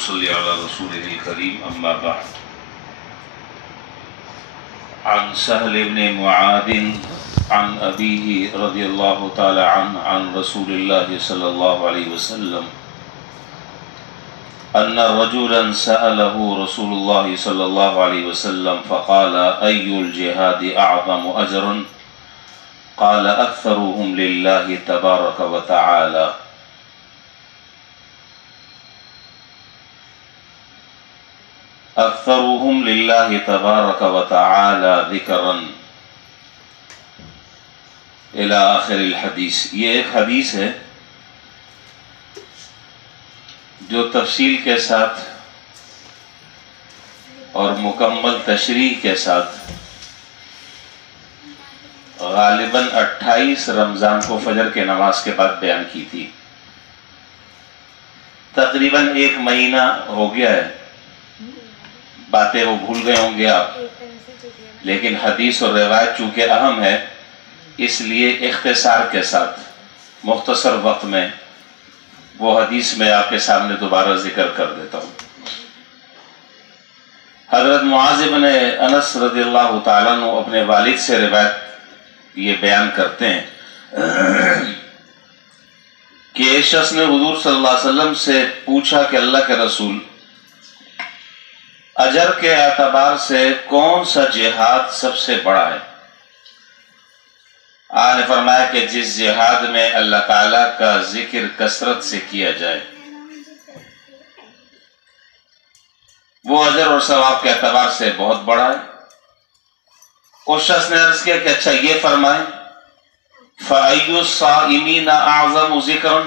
صلی علی رسولہ الکریم اما بعد عن سهل بن معاذ عن أبيه رضي الله تعالى عنه عن رسول الله صلى الله عليه وسلم أن رجلا سأله رسول الله صلى الله عليه وسلم فقال أي الجهاد أعظم أجرا قال أكثرهم لله تبارك وتعالى أكثرهم لله تبارك وتعالى ذكرا إلى آخر الحدیث۔ یہ ایک حدیث ہے جو تفصیل کے ساتھ اور مکمل تشریح کے ساتھ غالباً 28 رمضان کو فجر کے نماز کے بعد بیان کی تھی۔ تقریباً 1 مہینہ ہو گیا ہے، باتیں وہ بھول گئے ہوں گے آپ، لیکن حدیث اور روایت چونکہ اہم ہے اس لیے اختصار کے ساتھ مختصر وقت میں وہ حدیث میں آپ کے سامنے دوبارہ ذکر کر دیتا ہوں۔ حضرت معاذ بن انس رضی اللہ تعالیٰ عنہ اپنے والد سے روایت یہ بیان کرتے ہیں کہ ایک شخص نے حضور صلی اللہ علیہ وسلم سے پوچھا کہ اللہ کے رسول، اجر کے اعتبار سے کون سا جہاد سب سے بڑا ہے؟ آپ نے فرمایا کہ جس جہاد میں اللہ تعالیٰ کا ذکر کثرت سے کیا جائے وہ اجر اور ثواب کے اعتبار سے بہت بڑا ہے۔ اس شخص نے عرض کیا کہ اچھا یہ فرمائیں فَأَيُّ الصَّائِمِينَ أَعْظَمُ ذِكْرًا،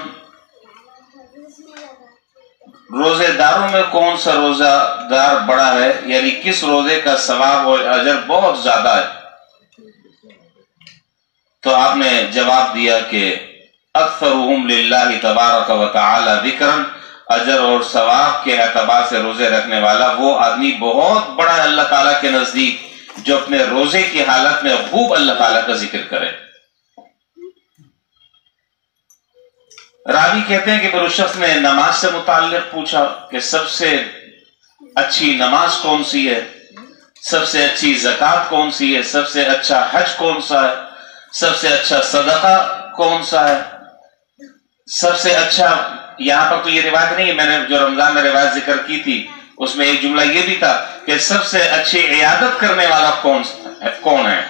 روزے داروں میں کون سا روزہ دار بڑا ہے، یعنی کس روزے کا ثواب اور اجر بہت زیادہ ہے؟ تو آپ نے جواب دیا کہ اکثرهم للہ تبارک و تعالی ذکرًا، اجر اور ثواب کے اعتبار سے روزے رکھنے والا وہ آدمی بہت بڑا ہے اللہ تعالیٰ کے نزدیک جو اپنے روزے کی حالت میں خوب اللہ تعالیٰ کا ذکر کرے۔ راوی کہتے ہیں کہ پھر اس شخص نے نماز سے متعلق پوچھا کہ سب سے اچھی نماز کون سی ہے، سب سے اچھی زکوٰۃ کون سی ہے، سب سے اچھا حج کون سا ہے، سب سے اچھا صدقہ کون سا ہے، سب سے اچھا، یہاں پر تو یہ روایت نہیں ہے، میں نے جو رمضان میں روایت ذکر کی تھی اس میں ایک جملہ یہ بھی تھا کہ سب سے اچھی عیادت کرنے والا کون ہے۔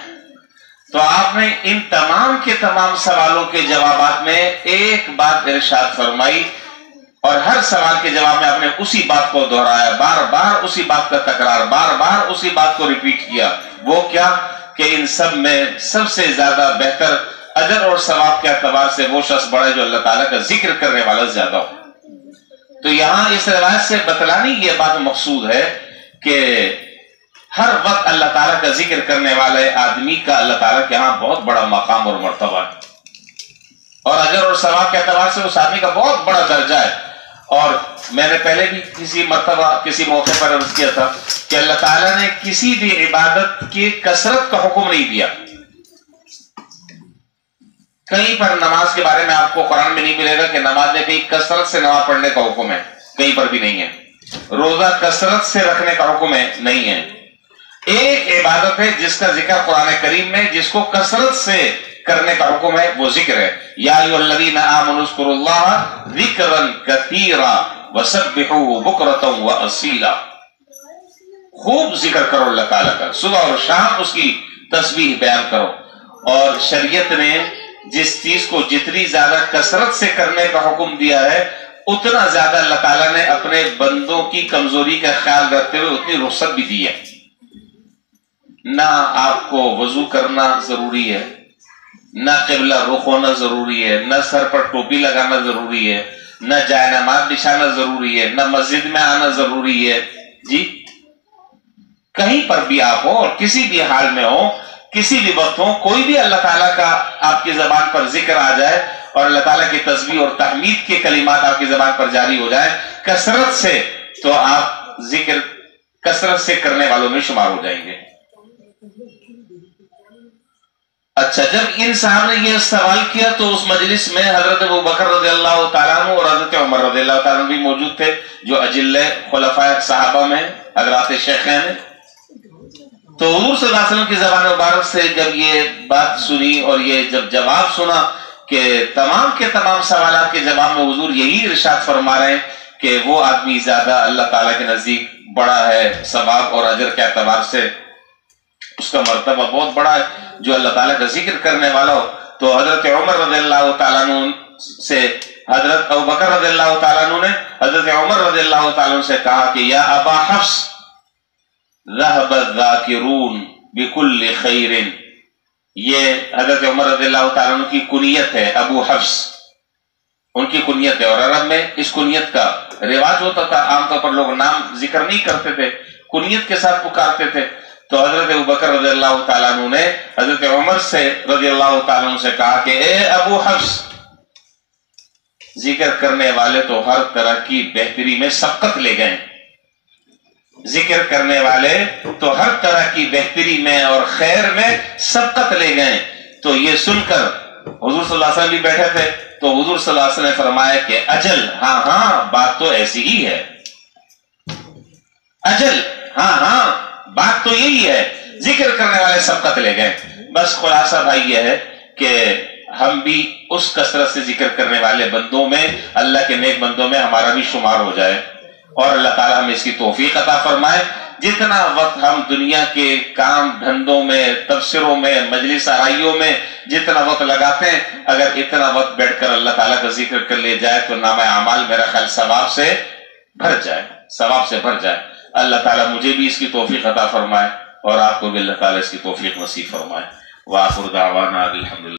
تو آپ نے ان تمام کے تمام سوالوں کے جوابات میں ایک بات ارشاد فرمائی اور ہر سوال کے جواب میں آپ نے اسی بات کو دہرایا، بار بار اسی بات کا تکرار، بار بار اسی بات کو ریپیٹ کیا۔ وہ کیا کہ ان سب میں سب سے زیادہ بہتر اجر اور ثواب کے اعتبار سے وہ شخص بڑا ہے جو اللہ تعالیٰ کا ذکر کرنے والا زیادہ ہو۔ تو یہاں اس روایت سے بتلانی یہ بات مقصود ہے کہ ہر وقت اللہ تعالیٰ کا ذکر کرنے والے آدمی کا اللہ تعالیٰ کے ہاں بہت بڑا مقام اور مرتبہ ہے اور اجر اور ثواب کے اعتبار سے اس آدمی کا بہت بڑا درجہ ہے۔ اور میں نے پہلے بھی کسی مرتبہ کسی موقع پر عرض کیا تھا کہ اللہ تعالیٰ نے کسی بھی عبادت کی کثرت کا حکم نہیں دیا۔ کہیں پر نماز کے بارے میں آپ کو قرآن میں نہیں ملے گا کہ نماز میں کہیں کثرت سے نماز پڑھنے کا حکم ہے، کہیں پر بھی نہیں ہے۔ روزہ کثرت سے رکھنے کا حکم ہے، نہیں ہے۔ ایک عبادت ہے جس کا ذکر قرآن کریم میں جس کو کثرت سے کرنے کا حکم ہے، وہ ذکر ہے۔ یا ایھا الذین آمنوا اذکروا اللہ ذکرا کثیرا وسبحوہ بکرۃ واصیلا، خوب ذکر کرو اللہ تعالیٰ کا، صبح اور شام اس کی تسبیح بیان کرو۔ اور شریعت نے جس چیز کو جتنی زیادہ کثرت سے کرنے کا حکم دیا ہے اتنا زیادہ اللہ تعالیٰ نے اپنے بندوں کی کمزوری کا خیال رکھتے ہوئے اتنی رخصت بھی دی ہے۔ نہ آپ کو وضو کرنا ضروری ہے، نہ قبلہ رخ ہونا ضروری ہے، نہ سر پر ٹوپی لگانا ضروری ہے، نہ جائے نماز بچھانا ضروری ہے، نہ مسجد میں آنا ضروری ہے۔ جی کہیں پر بھی آپ ہو اور کسی بھی حال میں ہو، کسی بھی وقت ہو، کوئی بھی اللہ تعالیٰ کا آپ کی زبان پر ذکر آ جائے اور اللہ تعالیٰ کی تسبیح اور تحمید کے کلمات آپ کی زبان پر جاری ہو جائے کثرت سے، تو آپ ذکر کثرت سے کرنے والوں میں شمار ہو جائیں گے۔ اچھا، جب ان صاحب نے یہ سوال کیا تو اس مجلس میں حضرت ابوبکر رضی اللہ تعالیٰ عنہ اور حضرت عمر رضی اللہ تعالیٰ عنہ بھی موجود تھے، جو اجل خلفاء صحابہ میں حضرات شیخین ہیں۔ تو حضور صلی اللہ علیہ وسلم کی زبان مبارک سے جب یہ بات سنی اور یہ جب جواب سنا کہ تمام کے تمام سوالات کے جواب میں حضور یہی ارشاد فرما رہے ہیں کہ وہ آدمی زیادہ اللہ تعالیٰ کے نزدیک بڑا ہے، ثواب اور اجر کے اعتبار سے اس کا مرتبہ بہت بڑا ہے جو اللہ تعالیٰ کا ذکر کرنے والا ہو، تو حضرت عمر رضی اللہ تعالیٰ عنہ سے حضرت ابوبکر رضی اللہ تعالیٰ عنہ نے حضرت عمر رضی اللہ تعالیٰ عنہ سے کہا کہ یا ابا حفص ذهب الذاکرون بكل خیر، یہ حضرت عمر رضی اللہ تعالیٰ عنہ کی کنیت ہے، ابو حفص ان کی کنیت ہے، اور عرب میں اس کنیت کا رواج ہوتا تھا، عام طور پر لوگ نام ذکر نہیں کرتے تھے، کنیت کے ساتھ پکارتے تھے۔ تو حضرت ابوبکر رضی اللہ تعالیٰ عنہ نے حضرت عمر سے رضی اللہ تعالیٰ عنہ سے کہا کہ اے ابو حفص، ذکر کرنے والے تو ہر طرح کی بہتری میں سبقت لے گئے، ذکر کرنے والے تو ہر طرح کی بہتری میں اور خیر میں سبقت لے گئے۔ تو یہ سن کر حضور صلی اللہ علیہ وسلم بھی بیٹھے تھے، تو حضور صلی اللہ علیہ وسلم نے فرمایا کہ اجل، ہاں ہاں بات تو ایسی ہی ہے، اجل ہاں ہاں بات تو یہی ہے، ذکر کرنے والے سبقت لے گئے۔ بس خلاصہ بھائی یہ ہے کہ ہم بھی اس کثرت سے ذکر کرنے والے بندوں میں، اللہ کے نیک بندوں میں ہمارا بھی شمار ہو جائے، اور اللہ تعالیٰ ہمیں اس کی توفیق عطا فرمائے۔ جتنا وقت ہم دنیا کے کام دھندوں میں، تبصروں میں، مجلس آرائیوں میں جتنا وقت لگاتے ہیں، اگر اتنا وقت بیٹھ کر اللہ تعالیٰ کا ذکر کر لیا جائے تو نامہ اعمال میرا خیال ثواب سے بھر جائے، ثواب سے بھر جائے۔ اللہ تعالیٰ مجھے بھی اس کی توفیق عطا فرمائے اور آپ کو بھی اللہ تعالیٰ اس کی توفیق نصیب فرمائے۔ وآخر دعوانا الحمدللہ۔